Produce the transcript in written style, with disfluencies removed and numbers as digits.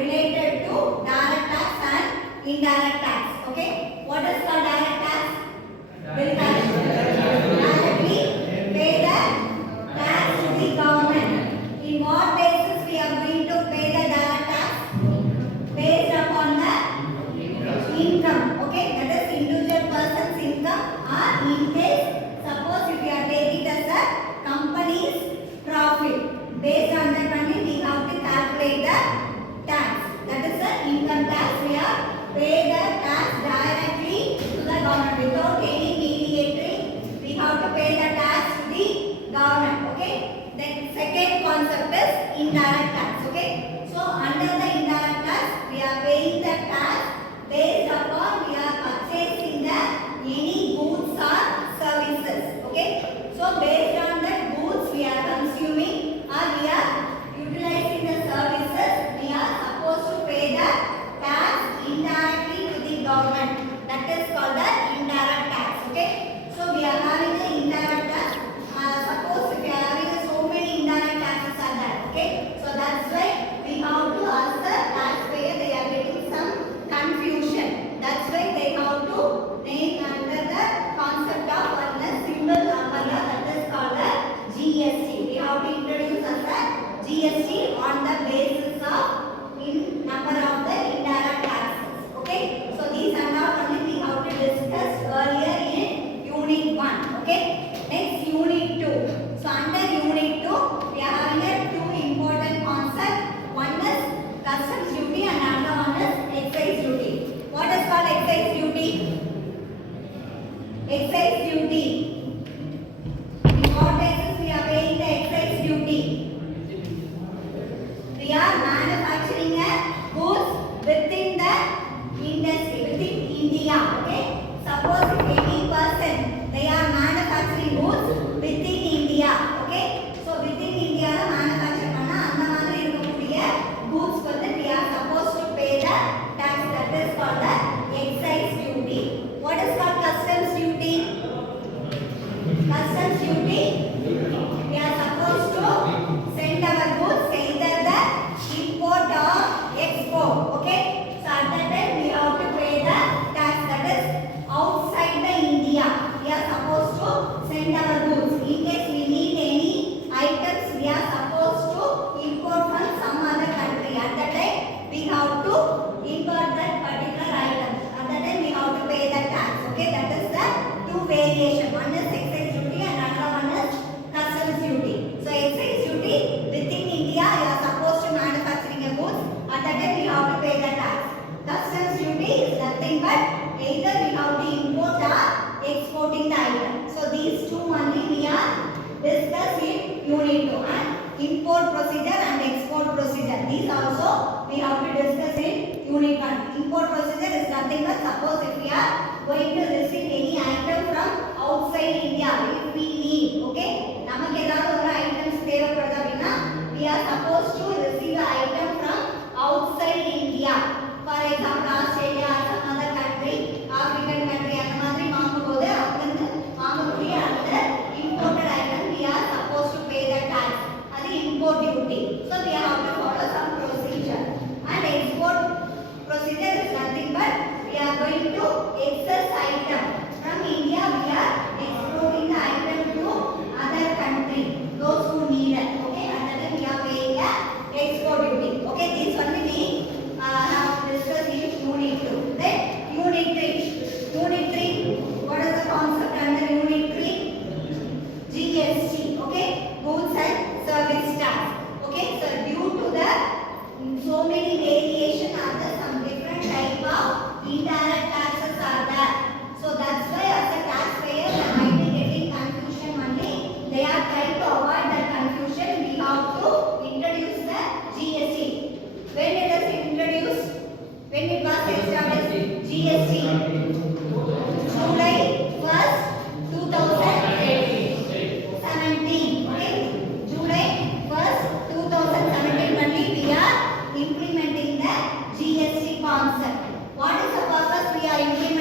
related to direct tax and indirect tax. Okay, what is called direct tax? Will directly pay the tax to the government. In what basis we are going to pay the direct tax? Based upon the income. Okay, that is individual person's income, or in case suppose if you are taking it as a company's profit, based on that money we have to calculate the tax. That is the income tax. We are pay the tax directly to the government without any mediatory. We have to pay the tax to the government. Okay. Then second concept is indirect tax. Okay. So under the indirect tax, we are paying the tax based upon we are purchasing the any goods or services. Okay. So based on the goods we are consuming or we are utilizing the services, we are supposed to pay the tax indirectly to the government. That is called the indirect tax. Okay. So we are having the indirect tax. Suppose if we are having so many indirect taxes are there. Okay. So that's why we have to ask the taxpayer. They are getting some confusion. That's why they have to name under the concept of one symbol umbrella, that is called the GST. We have to introduce as a GST on the basis of number of the indirect taxes. Okay. So these are not only we have to discuss earlier in unit 1. Okay. Next unit 2. So under unit 2 we are having two important concepts. One is customs duty and another one is excise duty. What is called excise duty? Excise duty. In what basis we are paying the excise duty? We are manufacturing a goods within the industry, within India. Okay. Suppose if any person they are manufacturing goods within India. Okay. So within India manufacture பண்ணா அந்த மாதிரி இருக்கக்கூடிய goods வந்து we are supposed to pay the tax. That is called the excise duty. What is called customs duty? Customs duty, we are supposed to send our goods either the import or export. Okay. So at that time we have to pay the tax. That is outside the India. We are supposed to send our goods. In case we need any items, we are supposed to import from some other country. At that time we have to import that particular item. At that time we have to pay the tax. Okay. That is the two variation. One is excise duty and another one is customs duty. So excise duty within India you are supposed to manufacturing a goods. At that time we have to pay the tax. Customs duty is nothing but either we have to import or exporting the item. So these two only we are discussing in unit 2 and import procedure and export procedure. These also we have to discuss in unit 1. Import procedure is nothing but suppose if we are going to receive any item from outside India, if we need. Okay. நமக்கு ஏதாவது ஒரு items தேவைப்படுது அப்படினா we are supposed to receive the item from outside India. For example, Australia or some other country, African country அந்த மாதிரி வாங்கும்போது அங்கிருந்து வாங்கக்கூடிய அந்த imported item we are supposed to pay the tax. அது import duty. So we have to follow some procedure. And export procedure is nothing but we are going to excess item from India. We are exporting the item to other country, those who need it. Okay. And then we are paying the export duty. Okay. This only we have discussed in unit 2. Then unit 3. Unit 3. What is the concept under unit 3? GST. Okay. Goods and service tax. Okay. So due to the so many variation are there, some different type of indirect taxes are there. So that's why as a taxpayer they might be getting confusion only. They are trying to avoid that confusion. We have to introduce the GST. When it is introduced? When it was established? GST. July 1st, 2017. Okay. July 1st, 2017 only we are implementing the GST concept. What is the purpose we are implementing?